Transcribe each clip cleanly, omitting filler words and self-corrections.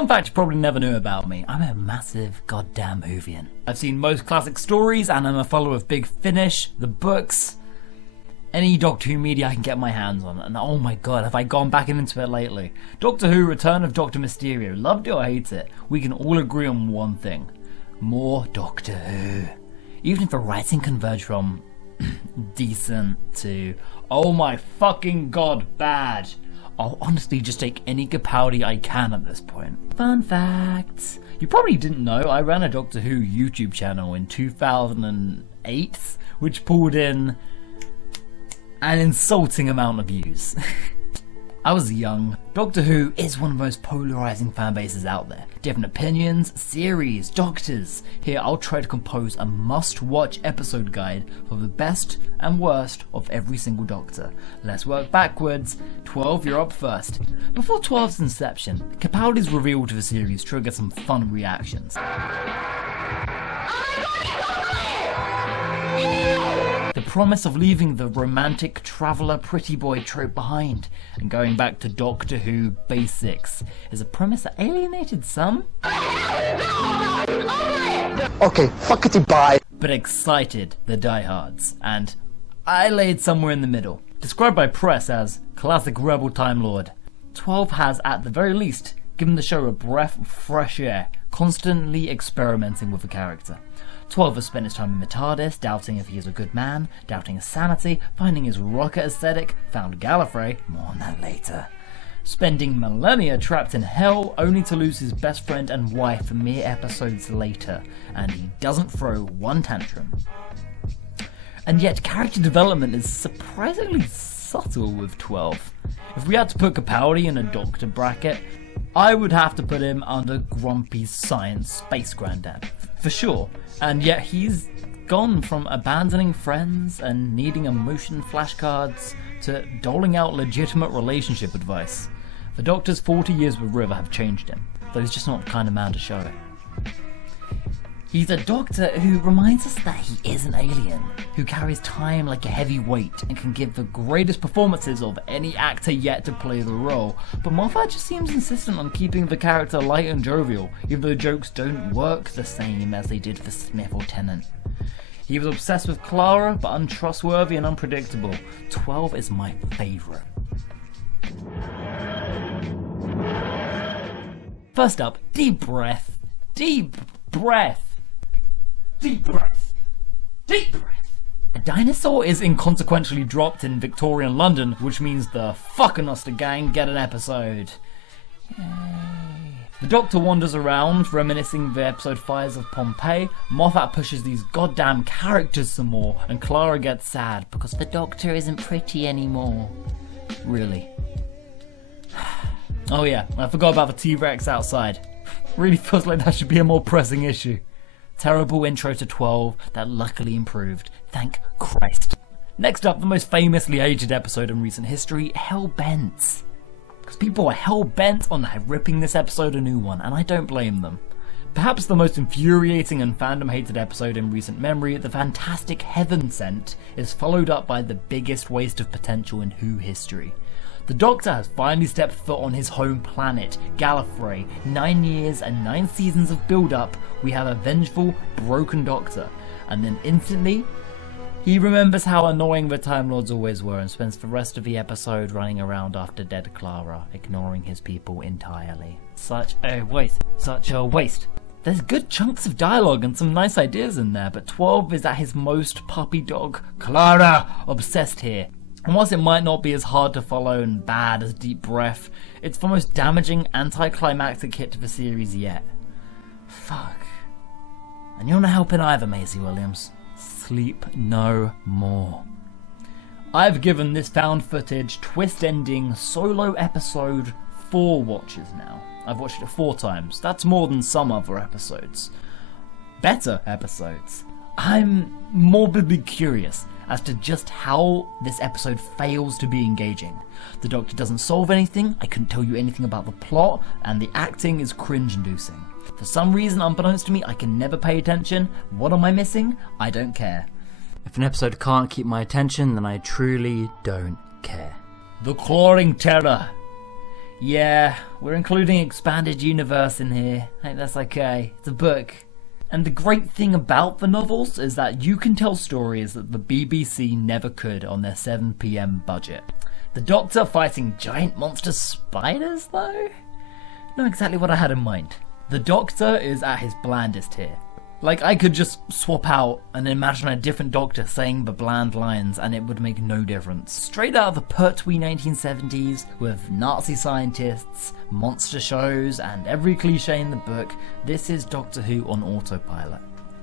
Fun fact you probably never knew about me, I'm a massive goddamn Whovian. I've seen most classic stories and I'm a follower of Big Finish, the books, any Doctor Who media I can get my hands on, and oh my god, have I gone back into it lately. Doctor Who, Return of Dr. Mysterio, loved it or hate it, we can all agree on one thing. More Doctor Who. Even if the writing converged from decent to, oh my fucking god, bad. I'll honestly just take any Capaldi I can at this point. Fun facts. You probably didn't know I ran a Doctor Who YouTube channel in 2008, which pulled in an insulting amount of views. I was young. Doctor Who is one of the most polarizing fan bases out there. Different opinions, series, doctors. Here I'll try to compose a must-watch episode guide for the best and worst of every single Doctor. Let's work backwards. 12, you're up first. Before 12's inception, Capaldi's reveal to the series triggered some fun reactions. The promise of leaving the romantic traveller pretty boy trope behind and going back to Doctor Who basics is a premise that alienated some. Okay, fuckity bye. But excited the diehards, and I laid somewhere in the middle. Described by press as classic rebel Time Lord, 12 has at the very least given the show a breath of fresh air, constantly experimenting with the character. 12 has spent his time in the TARDIS, doubting if he is a good man, doubting his sanity, finding his rocket aesthetic, found Gallifrey, more on that later. Spending millennia trapped in hell, only to lose his best friend and wife mere episodes later, and he doesn't throw one tantrum. And yet character development is surprisingly subtle with 12. If we had to put Capaldi in a Doctor bracket, I would have to put him under Grumpy Science Space Granddad, for sure. And yet he's gone from abandoning friends and needing emotion flashcards to doling out legitimate relationship advice. The Doctor's 40 years with River have changed him, though he's just not the kind of man to show it. He's a Doctor who reminds us that he is an alien, who carries time like a heavy weight and can give the greatest performances of any actor yet to play the role, but Moffat just seems insistent on keeping the character light and jovial, even though jokes don't work the same as they did for Smith or Tennant. He was obsessed with Clara, but untrustworthy and unpredictable. 12 is my favourite. First up, deep breath. Deep breath. Deep breath. Deep breath. A dinosaur is inconsequentially dropped in Victorian London, which means the fucking Oster gang get an episode. Yay. The Doctor wanders around, reminiscing the episode Fires of Pompeii. Moffat pushes these goddamn characters some more, and Clara gets sad because the Doctor isn't pretty anymore. Really. Oh yeah, I forgot about the T-Rex outside. Really feels like that should be a more pressing issue. Terrible intro to 12 that luckily improved. Thank Christ. Next up, the most famously aged episode in recent history, Hell-Bent. Because people are hell-bent on ripping this episode a new one, and I don't blame them. Perhaps the most infuriating and fandom-hated episode in recent memory, the fantastic Heaven Sent, is followed up by the biggest waste of potential in Who history. The Doctor has finally stepped foot on his home planet, Gallifrey. 9 years and 9 seasons of build-up, we have a vengeful, broken Doctor. And then instantly, he remembers how annoying the Time Lords always were and spends the rest of the episode running around after dead Clara, ignoring his people entirely. Such a waste. Such a waste. There's good chunks of dialogue and some nice ideas in there, but 12 is at his most puppy dog, Clara, obsessed here. And whilst it might not be as hard to follow and bad as Deep Breath, it's the most damaging anticlimactic hit to the series yet. Fuck. And you're not helping either, Maisie Williams. Sleep no more. I've given this found footage, twist-ending, solo episode 4 watches now. I've watched it 4 times. That's more than some other episodes. Better episodes. I'm morbidly curious as to just how this episode fails to be engaging. The Doctor doesn't solve anything, I couldn't tell you anything about the plot, and the acting is cringe-inducing. For some reason, unbeknownst to me, I can never pay attention. What am I missing? I don't care. If an episode can't keep my attention, then I truly don't care. The Clawing Terror. Yeah, we're including expanded universe in here. Hey, that's okay. It's a book. And the great thing about the novels is that you can tell stories that the BBC never could on their 7 PM budget. The Doctor fighting giant monster spiders, though? Not exactly what I had in mind. The Doctor is at his blandest here. Like, I could just swap out and imagine a different Doctor saying the bland lines and it would make no difference. Straight out of the pertwee 1970s, with Nazi scientists, monster shows, and every cliche in the book, this is Doctor Who on autopilot.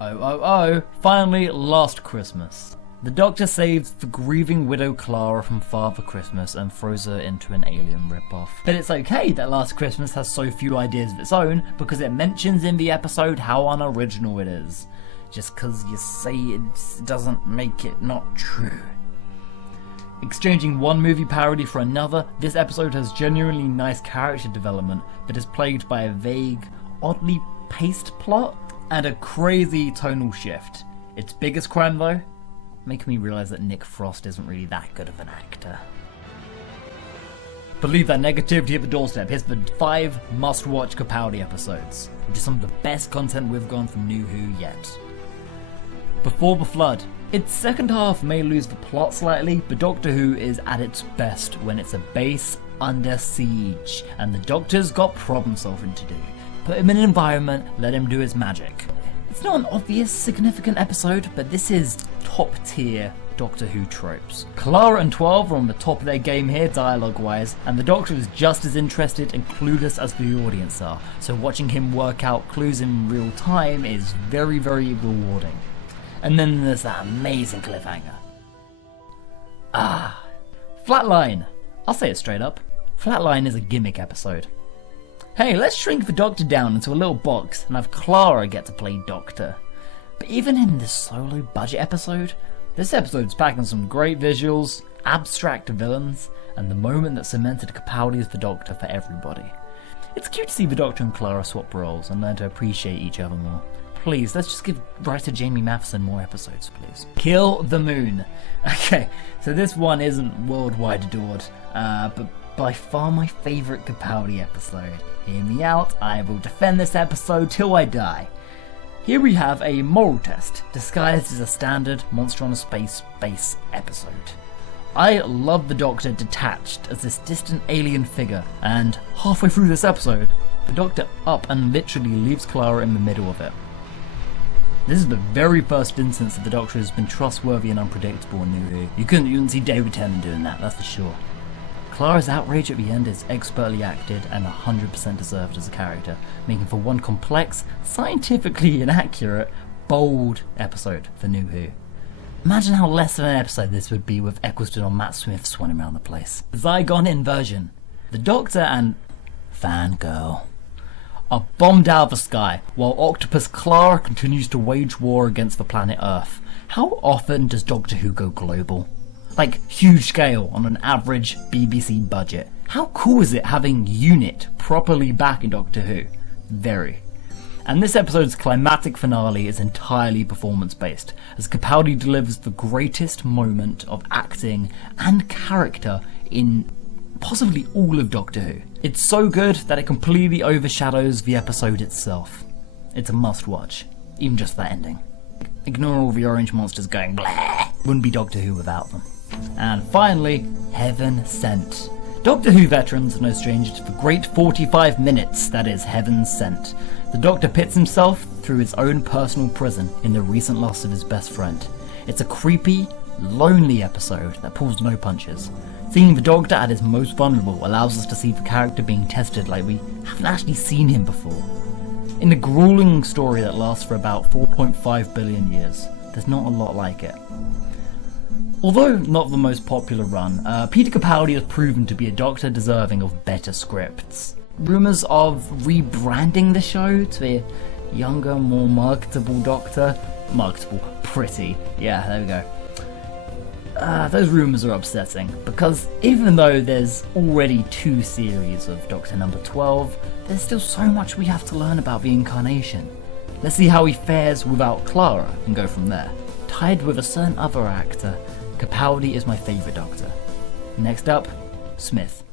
Oh, finally, Last Christmas. The Doctor saves the grieving widow Clara from Father Christmas and throws her into an alien ripoff. But it's okay that Last Christmas has so few ideas of its own, because it mentions in the episode how unoriginal it is. Just cause you say it doesn't make it not true. Exchanging one movie parody for another, this episode has genuinely nice character development, but is plagued by a vague, oddly paced plot and a crazy tonal shift. Its biggest crime though? Making me realise that Nick Frost isn't really that good of an actor. But leave that negativity at the doorstep. Here's the 5 must-watch Capaldi episodes, which is some of the best content we've gone from New Who yet. Before the Flood. Its second half may lose the plot slightly, but Doctor Who is at its best when it's a base under siege, and the Doctor's got problem solving to do. Put him in an environment, let him do his magic. It's not an obvious significant episode, but this is top tier Doctor Who tropes. Clara and 12 are on the top of their game here dialogue wise, and the Doctor is just as interested and clueless as the audience are, so watching him work out clues in real time is very, very rewarding. And then there's that amazing cliffhanger. Flatline. I'll say it straight up. Flatline is a gimmick episode. Hey, let's shrink the Doctor down into a little box and have Clara get to play Doctor. But even in this solo budget episode, this episode's packing some great visuals, abstract villains, and the moment that cemented Capaldi as the Doctor for everybody. It's cute to see the Doctor and Clara swap roles and learn to appreciate each other more. Please, let's just give writer Jamie Matheson more episodes, please. Kill the Moon. Okay, so this one isn't worldwide adored, but by far my favourite Capaldi episode. Hear me out, I will defend this episode till I die. Here we have a moral test, disguised as a standard Monster on a Space base episode. I love the Doctor detached as this distant alien figure, and halfway through this episode, the Doctor up and literally leaves Clara in the middle of it. This is the very first instance that the Doctor has been trustworthy and unpredictable in New Who. You couldn't see David Tennant doing that, that's for sure. Clara's outrage at the end is expertly acted and 100% deserved as a character, making for one complex, scientifically inaccurate, bold episode for New Who. Imagine how less of an episode this would be with Eccleston or Matt Smith swanning around the place. Zygon Inversion. The Doctor and Fangirl are bombed out of the sky, while Octopus Clara continues to wage war against the planet Earth. How often does Doctor Who go global? Like, huge scale on an average BBC budget. How cool is it having UNIT properly back in Doctor Who? Very. And this episode's climactic finale is entirely performance-based, as Capaldi delivers the greatest moment of acting and character in possibly all of Doctor Who. It's so good that it completely overshadows the episode itself. It's a must-watch, even just that ending. Ignore all the orange monsters going blah. Wouldn't be Doctor Who without them. And finally, Heaven Sent. Doctor Who veterans are no stranger to the great 45 minutes that is Heaven Sent. The Doctor pits himself through his own personal prison in the recent loss of his best friend. It's a creepy, lonely episode that pulls no punches. Seeing the Doctor at his most vulnerable allows us to see the character being tested like we haven't actually seen him before. In a grueling story that lasts for about 4.5 billion years, there's not a lot like it. Although not the most popular run, Peter Capaldi has proven to be a Doctor deserving of better scripts. Rumours of rebranding the show to a younger, more marketable Doctor. Marketable. Pretty. Yeah, there we go. Those rumours are upsetting, because even though there's already 2 series of Doctor Number 12, there's still so much we have to learn about the Incarnation. Let's see how he fares without Clara and go from there. Tied with a certain other actor, Capaldi is my favourite Doctor. Next up, Smith.